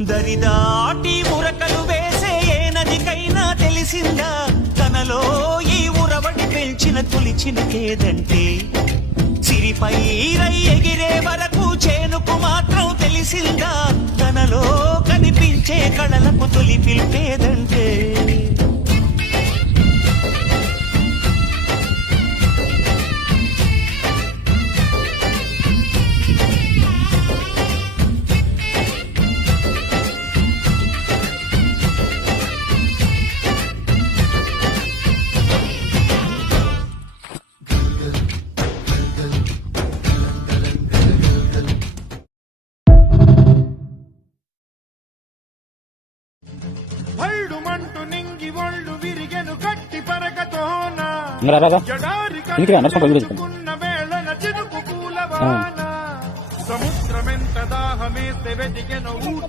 దరిదాటి ఉరకలు వేసే ఏ నదికైనా తెలిసిందా తనలో ఈ ఉరవడి పెంచిన తొలిచినకేదంటే సిరిపై రై ఎగిరే వరకు చేనుకు మాత్రం తెలిసిందా తనలో కనిపించే కళలకు తొలి పిలిపేదంటే మంటు నింగి ఒళ్ళు విరిగెను గట్టి పరకతోన వేళన చినుకు పూలవాన సముద్రమెంత దాహమేస్తే వెతికెను